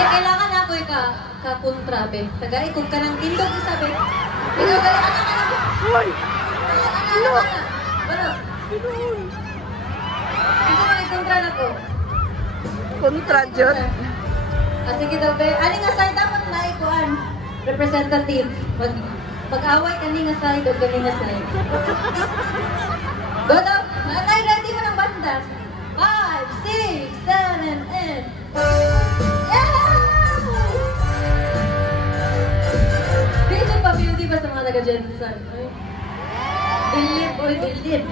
May kailangan ako ka-kontra, be. Tagay, kung ka ng tindog, isabi. Ikaw, galing, anak. Uy! Anak. Ano? Ikaw, may kontra na ko. Kontra, Jod. Sige daw, be. Ani nga side, dapat na ikuan. Representative. Mag-away ka nga side o gani nga side. Go daw. Nanay, ready mo ng banda. 5, 6, 7, 8. Medyo pa-beauty ba sa mga taga-Jensen? Bilib, oy, bilib.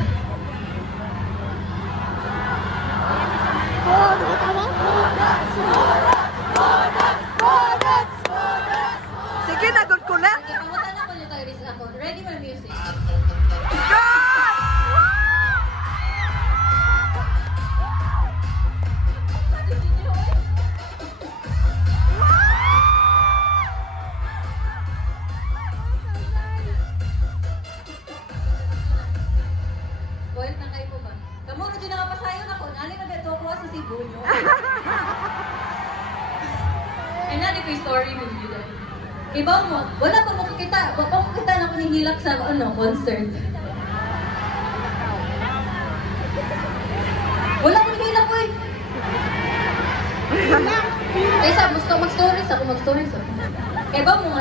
Sige, nagod ko na. Kamutan ako yung taga-ris ako. Ready for music? Spoiled na kayo po ba? Kamu na dyan nakapasayo na ko. Nani na beto ko sa Cebu nyo. Ay nani ko yung story mo dito. Iba mo, wala pa mo kita. Wala pa mo kita na kunihilak sa concert. Wala ko nihilak ko eh. Kaya sa, mag-stories ako. Kaya ba mo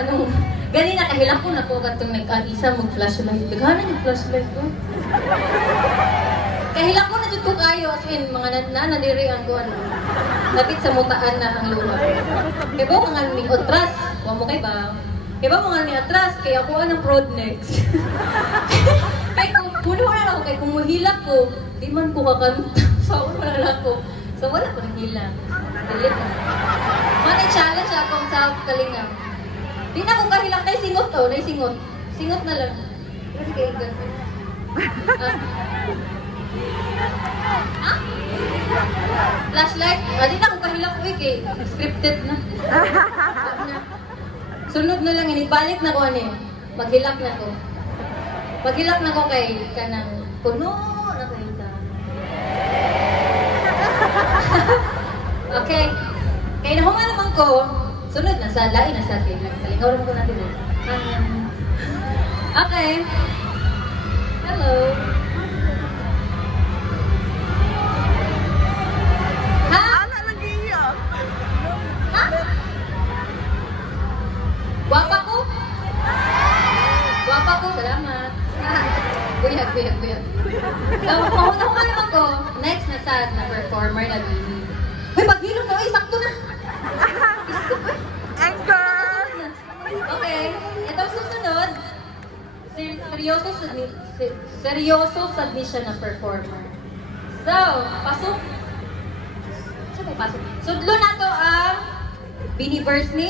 ganina kahilak ko na ko katong nag-alisa mag-flashlight. Naghanan yung flashlight ko. Kahilak ko na dito kayo as in, mga nanadiri ang ko lapit sa mutaan na ang luha. Kaya ba mga ning otras? Huwag mo kay ba? Kaya ba mga ning atras? Kaya ako ng Prodnex. Kaya kung puno na ako, kaya kung muhilak ko, di man ko kakanta. So, wala ko. So, wala ko nang hilang. Dalit na. Mga challenge akong sa kalingam. Di na akong kahilak na singot to, na singot. Singot na lang. Kasi kayo ganito. Flashlight? Di na akong kahilak ko eh. Scripted na. Sunod na lang, inibalik na ko maghilak na ko. Maghilak na ko kay kanang puno na kayo ta. Okay. Kaya nahuman naman ko, sunod na sa lain na sa akin. Talingaw naman ko natin eh. Okay. Hello. Ha? Ana lagi iya. Ha? Guwapa ko? Guwapa ko, salamat. Buyag. So, mahunahuman naman ko, next na sad na performer na Bini. Uy, maghilom na, uy, sakto na. Anchor! Okay, itong susunod, seryoso submission ng performer. So, pasok. Saan may pasok? Sudlo na to ang Biniverse ni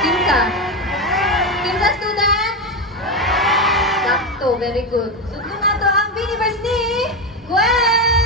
Kinsa. Kinsa student? Sakto, very good. Sudlo na to ang Biniverse ni Gwen!